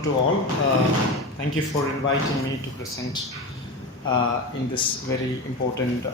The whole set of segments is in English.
afternoon to all. Thank you for inviting me to present in this very important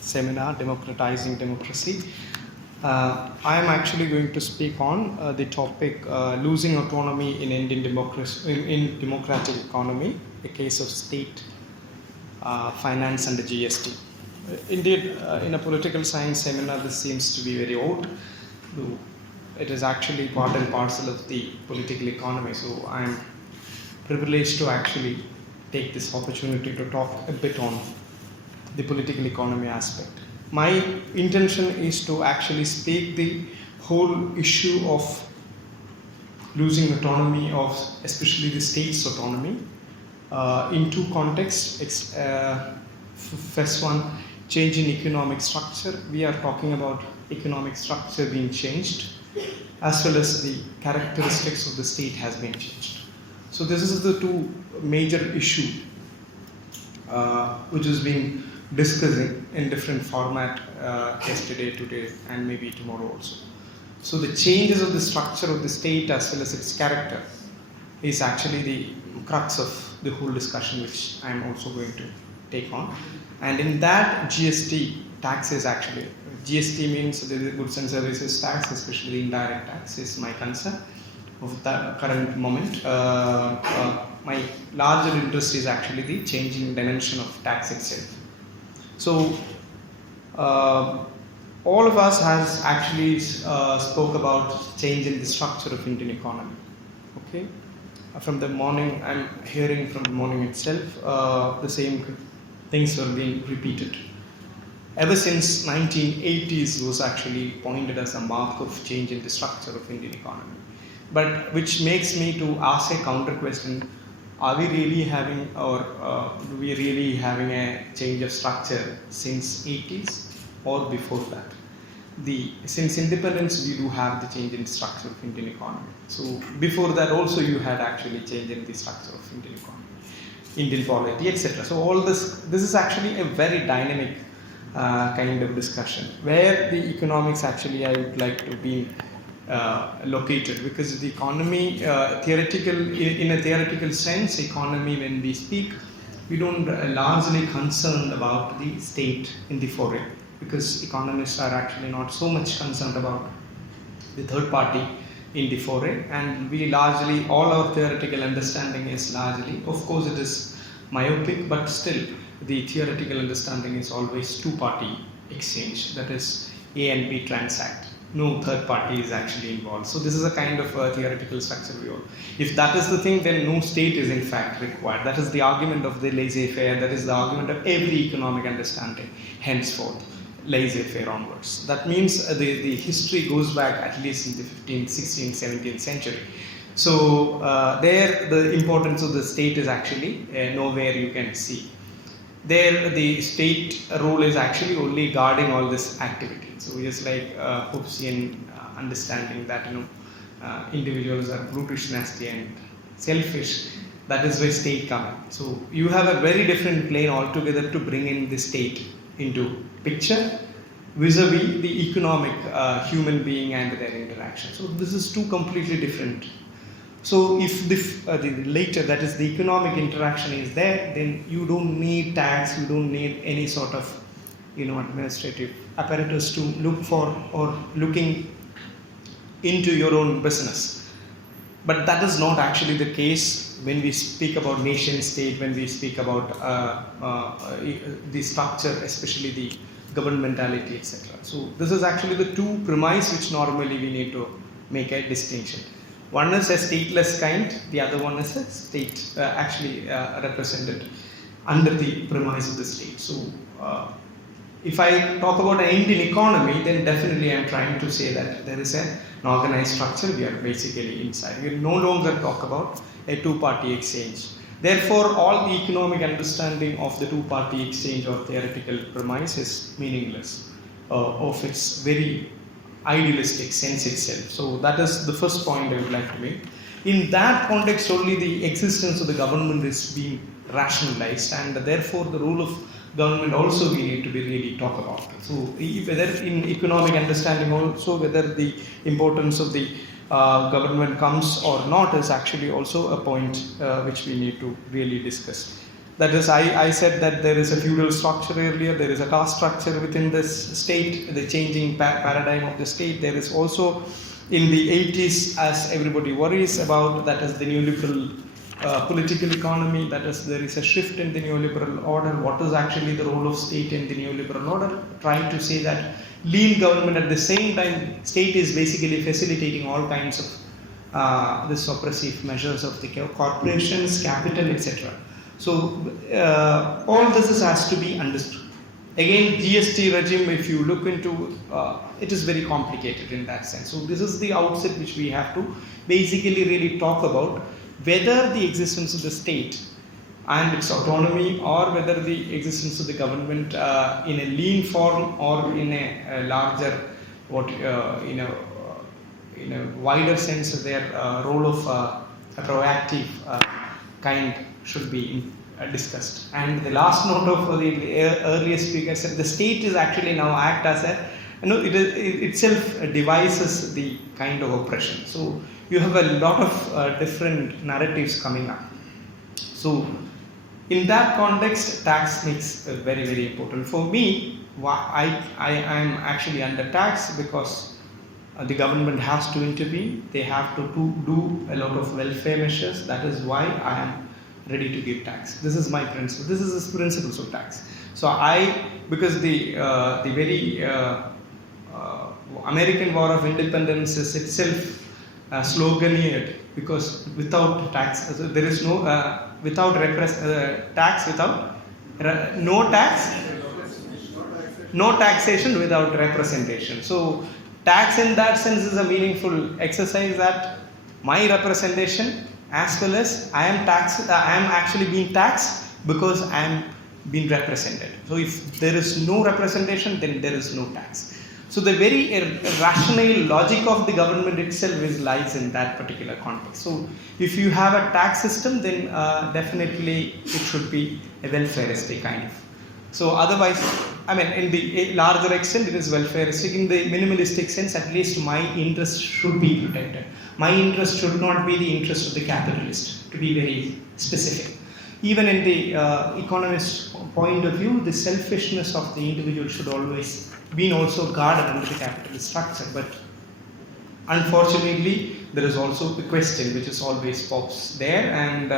seminar, Democratizing Democracy. I am actually going to speak on the topic losing autonomy in Indian democracy, in democratic economy, a case of state finance and the GST. Indeed, in a political science seminar, this seems to be very odd. It is actually part and parcel of the political economy. So I am privileged to actually take this opportunity to talk a bit on the political economy aspect. My intention is to actually speak the whole issue of losing autonomy of especially the state's autonomy in two contexts. First one, change in economic structure. We are talking about economic structure being changed, as well as the characteristics of the state has been changed. So this is the two major issue which has been discussing in different format yesterday, today, and maybe tomorrow also. So the changes of the structure of the state as well as its character is actually the crux of the whole discussion, which I am also going to take on. And in that, GST tax is actually, GST means the goods and services tax, especially the indirect tax, is my concern of the current moment. My larger interest is actually the changing dimension of tax itself. So all of us has actually spoke about change in the structure of Indian economy. Okay, from the morning, I'm hearing from the morning itself, the same things were being repeated. Ever since 1980s was actually pointed as a mark of change in the structure of Indian economy. But which makes me to ask a counter question, are we really having do we really having a change of structure since 80s or before that? Since independence we do have the change in the structure of Indian economy. So before that also you had actually change in the structure of Indian economy, Indian polity, etc. So all this is actually a very dynamic kind of discussion where the economics actually I would like to be located, because the economy in a theoretical sense, economy, when we speak, we don't largely concerned about the state in the foreign, because economists are actually not so much concerned about the third party in the foreign, and we largely, all our theoretical understanding is largely, of course it is myopic, but still the theoretical understanding is always two-party exchange, that is A and B transact. No third party is actually involved. So this is a kind of theoretical structure we all. If that is the thing, then no state is in fact required. That is the argument of the laissez-faire. That is the argument of every economic understanding henceforth, laissez-faire onwards. That means the history goes back at least in the 15th, 16th, 17th century. So there the importance of the state is actually nowhere you can see. There the state role is actually only guarding all this activity. So just like Hobbesian understanding that individuals are brutish, nasty and selfish, that is where state comes in. So you have a very different plane altogether to bring in the state into picture vis-a-vis the economic human being and their interaction. So this is two completely different. So if the later, that is the economic interaction is there, then you don't need tax, you don't need any sort of administrative apparatus to look for or looking into your own business. But that is not actually the case when we speak about nation state, when we speak about the structure, especially the governmentality, etc. So this is actually the two premise which normally we need to make a distinction. One is a stateless kind, the other one is a state represented under the premise of the state. So if I talk about an Indian economy, then definitely I am trying to say that there is an organized structure, we are basically inside. We no longer talk about a two-party exchange. Therefore, all the economic understanding of the two-party exchange or theoretical premise is meaningless of its very idealistic sense itself. So that is the first point I would like to make. In that context, only the existence of the government is being rationalized, and therefore the role of government also we need to be really talk about. So whether in economic understanding also, whether the importance of the government comes or not is actually also a point which we need to really discuss. That is, I said that there is a feudal structure earlier, there is a caste structure within this state, the changing paradigm of the state. There is also in the 80s, as everybody worries about, that is the neoliberal political economy, that is, there is a shift in the neoliberal order. What is actually the role of state in the neoliberal order? Trying to say that lean government, at the same time, state is basically facilitating all kinds of this oppressive measures of the corporations, capital, etc. So all this has to be understood. Again, GST regime, if you look into, it is very complicated in that sense. So this is the outset which we have to basically really talk about, whether the existence of the state and its autonomy, or whether the existence of the government in a lean form or in a larger, in a wider sense, their role of a proactive kind should be discussed. And the last note of the earlier speaker said the state is actually now act as a, it itself devises the kind of oppression. So you have a lot of different narratives coming up. So in that context, tax makes very, very important. For me, I am actually under tax because the government has to intervene. They have to do a lot of welfare measures. That is why I am ready to give tax. This is my principle. This is the principles of tax. So because the very American War of Independence is itself sloganeered, because without tax, there is no tax without no taxation without representation. So tax in that sense is a meaningful exercise, that my representation, as well as I am actually being taxed because I am being represented. So if there is no representation, then there is no tax. So the very rational logic of the government itself lies in that particular context. So if you have a tax system, then definitely it should be a welfareistic kind of. So otherwise, in the larger extent, it is welfareistic. In the minimalistic sense, at least my interest should be protected. My interest should not be the interest of the capitalist, to be very specific. Even in the economist point of view, the selfishness of the individual should always be also guarded under the capitalist structure. But unfortunately, there is also the question which is always pops there, and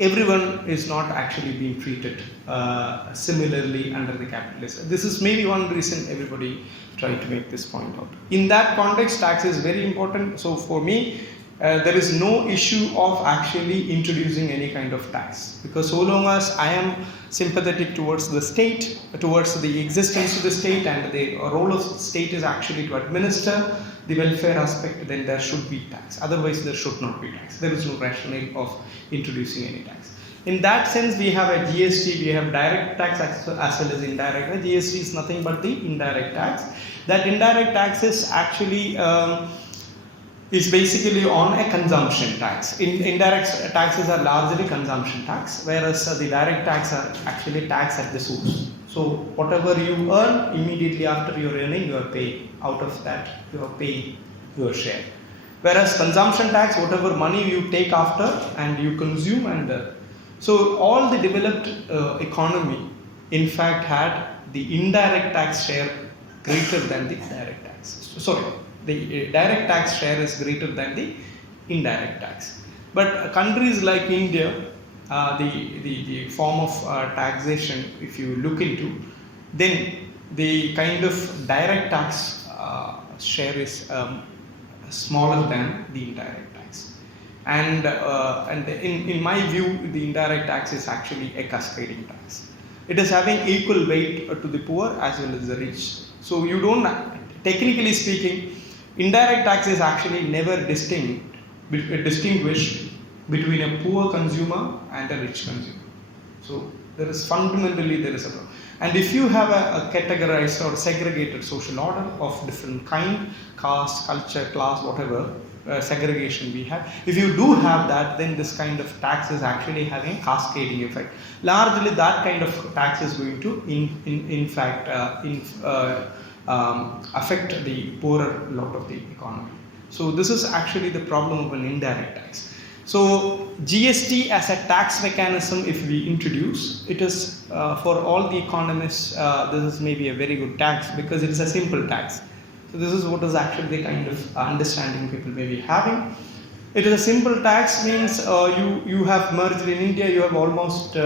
everyone is not actually being treated similarly under the capitalist. This is maybe one reason everybody trying to make this point out. In that context, tax is very important. So for me, there is no issue of actually introducing any kind of tax, because so long as I am sympathetic towards the state, towards the existence of the state, and the role of the state is actually to administer the welfare aspect, then there should be tax. Otherwise, there should not be tax. There is no rationale of introducing any tax. In that sense, we have a GST, we have direct tax as well as indirect. The GST is nothing but the indirect tax. That indirect tax is actually is basically on a consumption tax. Indirect taxes are largely consumption tax, whereas the direct tax are actually tax at the source. So whatever you earn, immediately after your earning, you are paying. Out of that, you are paying your share. Whereas consumption tax, whatever money you take after and you consume, and so all the developed economy, in fact, had the indirect tax share greater than the direct tax. Sorry, the direct tax share is greater than the indirect tax. But countries like India, the form of taxation, if you look into, then the kind of direct tax share is smaller than the indirect tax. And in my view, the indirect tax is actually a cascading tax. It is having equal weight to the poor as well as the rich. So you don't, technically speaking, indirect tax is actually never distinguished between a poor consumer and a rich consumer. So there is a problem. And if you have a categorized or segregated social order of different kind, caste, culture, class, whatever segregation we have, if you do have that, then this kind of tax is actually having a cascading effect. Largely that kind of tax is going to in fact affect the poorer lot of the economy. So this is actually the problem of an indirect tax. So GST as a tax mechanism, if we introduce, it is for all the economists, this is maybe a very good tax because it is a simple tax. So this is what is actually the kind of understanding people may be having. It is a simple tax means you have merged in India, you have almost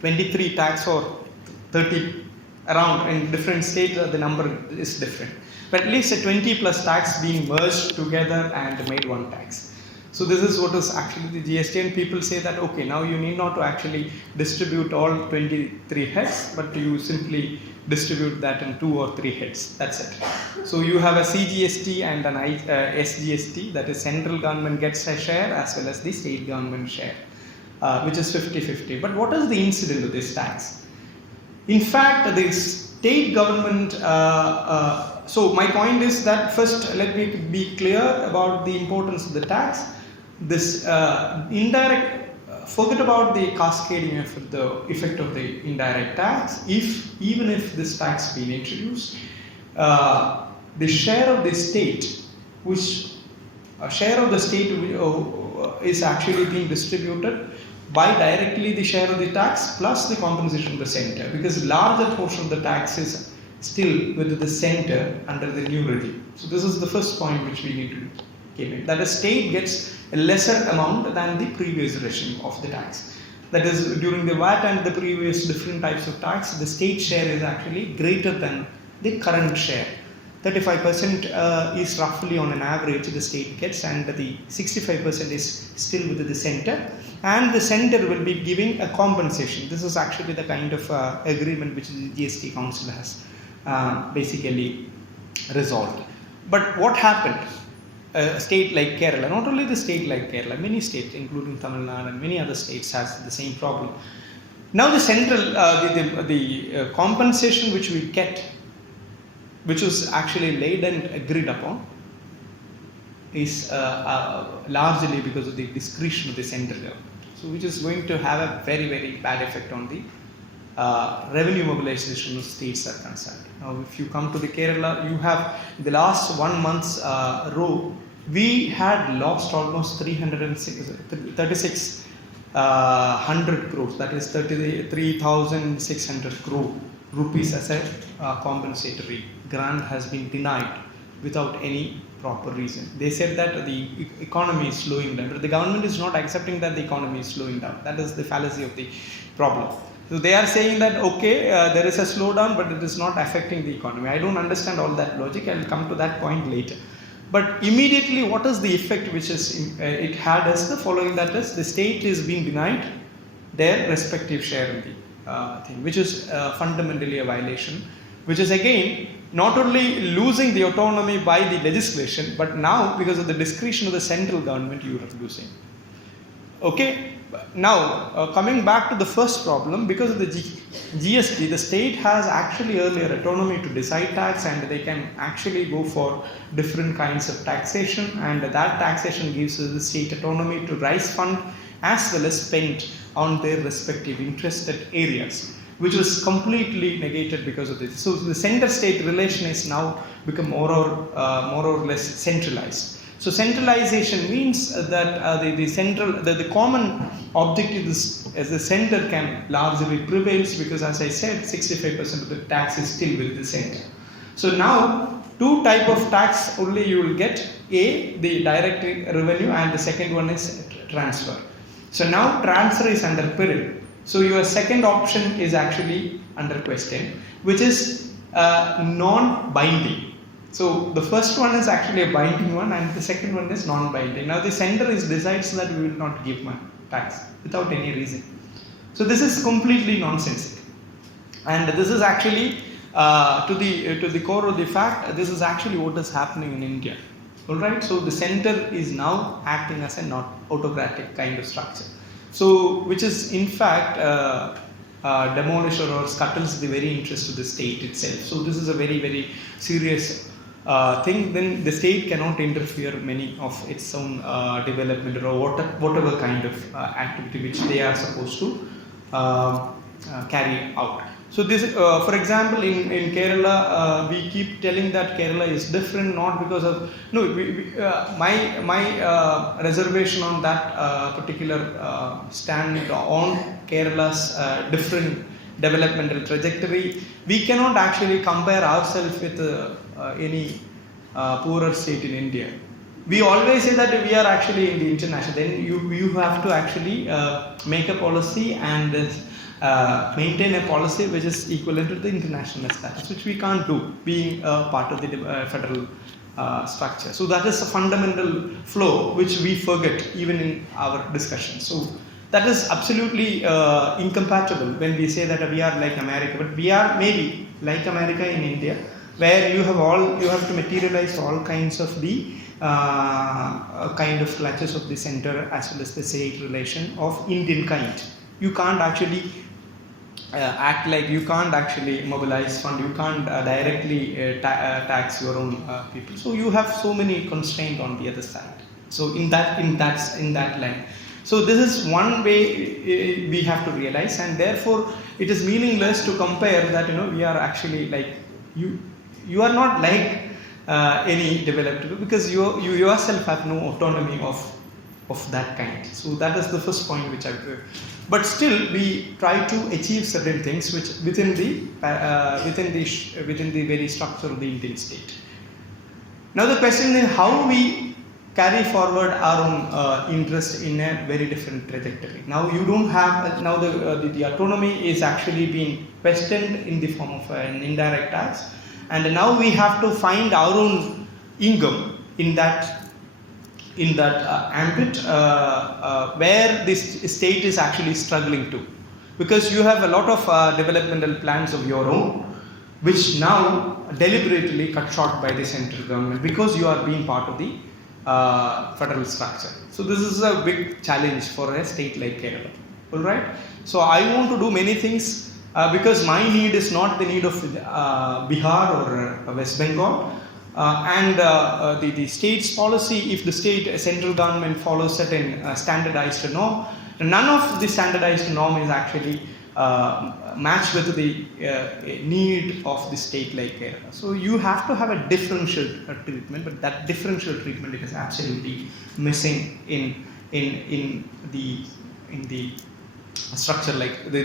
23 tax or 30 around. In different states the number is different. But at least a 20 plus tax being merged together and made one tax. So this is what is actually the GST, and people say that okay, now you need not to actually distribute all 23 heads, but you simply distribute that in 2 or 3 heads. That's it. So you have a CGST and an SGST, that is central government gets a share as well as the state government share, which is 50-50. But what is the incident of this tax? In fact, the state government, so my point is that first let me be clear about the importance of the tax. This indirect, forget about the cascading effect, the effect of the indirect tax. Even if this tax being introduced, the share of the state, which a share of the state is actually being distributed by directly the share of the tax plus the compensation of the center, because larger portion of the tax is still with the center under the new regime. So this is the first point which we need to keep in, that a state gets a lesser amount than the previous regime of the tax. That is, during the VAT and the previous different types of tax, the state share is actually greater than the current share. 35% is roughly on an average the state gets, and the 65% is still with the center, and the center will be giving a compensation. This is actually the kind of agreement which the GST Council has basically resolved. But what happened? A state like Kerala, not only the state like Kerala, many states including Tamil Nadu and many other states has the same problem. Now the central, the compensation which we get, which was actually laid and agreed upon, is largely because of the discretion of the central government. So which is going to have a very, very bad effect on the revenue mobilization of states are concerned. Now if you come to the Kerala, you have the last 1 month's row, we had lost almost 3,600 crores, that is 33,600 crore rupees as a compensatory grant has been denied without any proper reason. They said that the economy is slowing down, but the government is not accepting that the economy is slowing down. That is the fallacy of the problem. So they are saying that okay, there is a slowdown, but it is not affecting the economy. I don't understand all that logic. I will come to that point later. But immediately, what is the effect which is it had as the following? That is, the state is being denied their respective share in the thing, which is fundamentally a violation, which is again not only losing the autonomy by the legislation, but now because of the discretion of the central government, you are losing. Okay. Now, coming back to the first problem, because of the GST, the state has actually earlier autonomy to decide tax, and they can actually go for different kinds of taxation, and that taxation gives the state autonomy to raise fund as well as spend on their respective interested areas, which was completely negated because of this. So the center-state relation is now become more or less centralized. So centralization means that the common objective is, as the center can largely prevails, because as I said, 65% of the tax is still with the center. So now 2 type of tax only you will get, A, the direct revenue, and the second one is transfer. So now transfer is under peril. So your second option is actually under question, which is non-binding. So the first one is actually a binding one, and the second one is non-binding. Now the center decides that we will not give tax without any reason. So this is completely nonsensical, and this is actually to the core of the fact. This is actually what is happening in India. All right. So the center is now acting as a not autocratic kind of structure. So which is in fact demolish or scuttles the very interest of the state itself. So this is a very, very serious thing. Then the state cannot interfere many of its own development or whatever kind of activity which they are supposed to carry out. So this, for example, in Kerala, we keep telling that Kerala is different, not because of my reservation on that particular stand on Kerala's different developmental trajectory. We cannot actually compare ourselves with any poorer state in India. We always say that we are actually in the international. Then you have to actually make a policy and maintain a policy which is equivalent to the international status, which we can't do being part of the federal structure. So that is a fundamental flaw which we forget even in our discussion. So that is absolutely incompatible when we say that we are like America, but we are maybe like America in India, where you have to materialize all kinds of the kind of clutches of the center as well as the state relation of Indian kind. You can't actually act like, you can't actually mobilize fund, you can't directly tax your own people. So you have so many constraints on the other side. So in that line. So this is one way we have to realize, and therefore it is meaningless to compare that we are actually like you are not like any developed people, because you yourself have no autonomy of that kind. So that is the first point which I will. But still, we try to achieve certain things which within the very structure of the Indian state. Now the question is how we carry forward our own interest in a very different trajectory. Now you don't have now the autonomy is actually being questioned in the form of an indirect tax, and now we have to find our own income in that ambit where this state is actually struggling to, because you have a lot of developmental plans of your own which now deliberately cut short by the central government because you are being part of the federal structure. So this is a big challenge for a state like Kerala. Alright, so I want to do many things because my need is not the need of Bihar or West Bengal. And the state's policy, if the central government follows certain standardized norm, none of the standardized norm is actually matched with the need of the state like Kerala. So you have to have a differential treatment, but that differential treatment is absolutely missing in the structure like the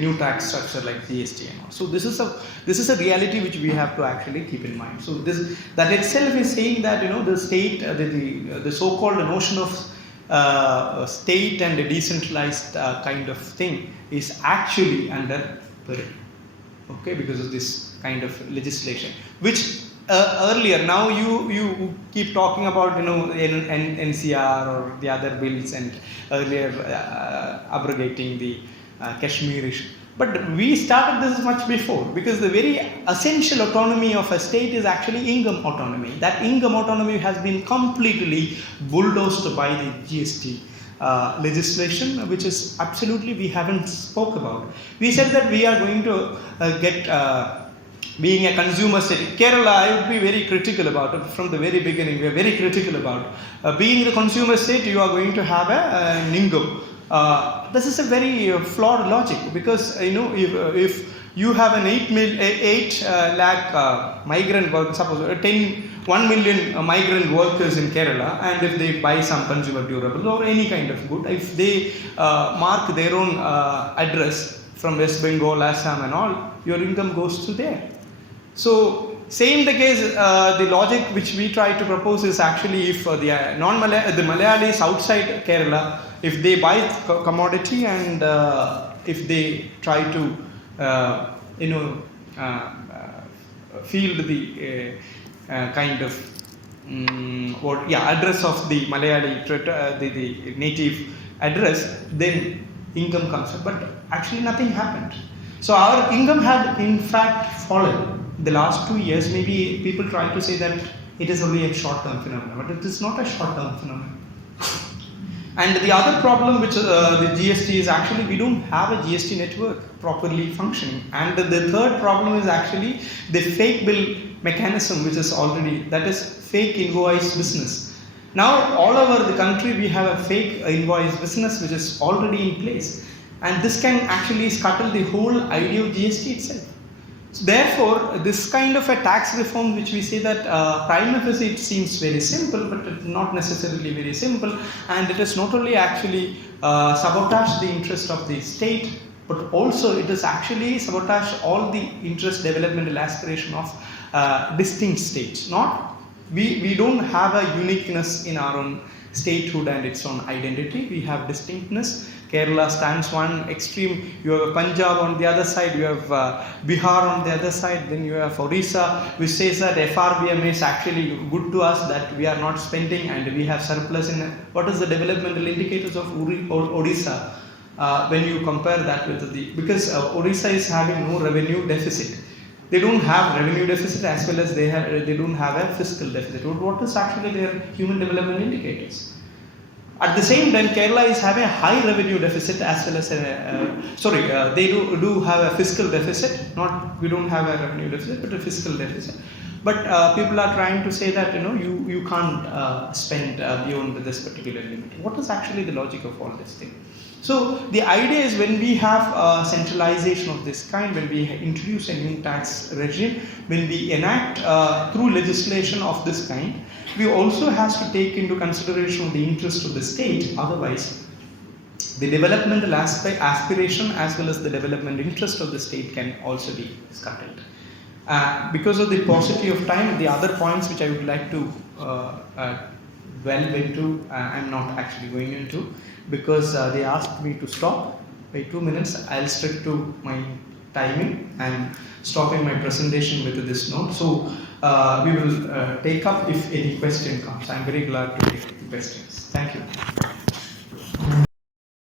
new tax structure like GST and all. So this is a reality which we have to actually keep in mind. So that itself is saying that the state the so-called notion of state and a decentralized kind of thing is actually under peril, okay, because of this kind of legislation which earlier, now you keep talking about NCR or the other bills, and earlier abrogating the Kashmir issue. But we started this much before, because the very essential autonomy of a state is actually income autonomy. That income autonomy has been completely bulldozed by the GST legislation, which is absolutely we haven't spoke about. We said that we are going to get being a consumer state. Kerala, I would be very critical about it from the very beginning. We are very critical about being the consumer state. You are going to have an income. This is a very flawed logic, because if you have an 8 lakh migrant workers, suppose 1 million migrant workers in Kerala, and if they buy some consumer durables or any kind of good, if they mark their own address from West Bengal, Assam and all, your income goes to there. So same the case, the logic which we try to propose is actually if the Malayalis outside Kerala, if they buy commodity and if they try to feel the kind of address of the Malayali, the native address, then income comes up. But actually nothing happened. So our income had in fact fallen. The last 2 years, maybe people try to say that it is only a short-term phenomenon, but it is not a short-term phenomenon. And the other problem which the GST is actually, we don't have a GST network properly functioning. And the third problem is actually the fake bill mechanism, which is already, that is fake invoice business. Now all over the country we have a fake invoice business which is already in place. and this can actually scuttle the whole idea of GST itself. So therefore, this kind of a tax reform, which we say that prima facie it seems very simple, but it's not necessarily very simple, and it is not only actually sabotage the interest of the state, but also it is actually sabotage all the interest, developmental aspiration of distinct states. We don't have a uniqueness in our own statehood and its own identity. We have distinctness. Kerala stands one extreme. You have Punjab on the other side. You have Bihar on the other side. Then you have Orissa, which says that FRBM is actually good to us, that we are not spending and we have surplus in. What is the developmental indicators of Orissa when you compare that with because Orissa is having no revenue deficit. They don't have revenue deficit as well as they don't have a fiscal deficit. What is actually their human development indicators? At the same time, Kerala is having a high revenue deficit as well as they do have a fiscal deficit. We don't have a revenue deficit, but a fiscal deficit. But people are trying to say that you can't spend beyond this particular limit. What is actually the logic of all this thing? So the idea is, when we have centralization of this kind, when we introduce a new tax regime, when we enact through legislation of this kind, we also has to take into consideration the interest of the state. Otherwise, the developmental aspiration as well as the development interest of the state can also be scuttled. Because of the paucity of time, the other points which I would like to delve into, I'm not actually going into, because they asked me to stop by 2 minutes. I'll stick to my timing and stopping my presentation with this note. So we will take up if any question comes. I'm very glad to take the questions. Thank you.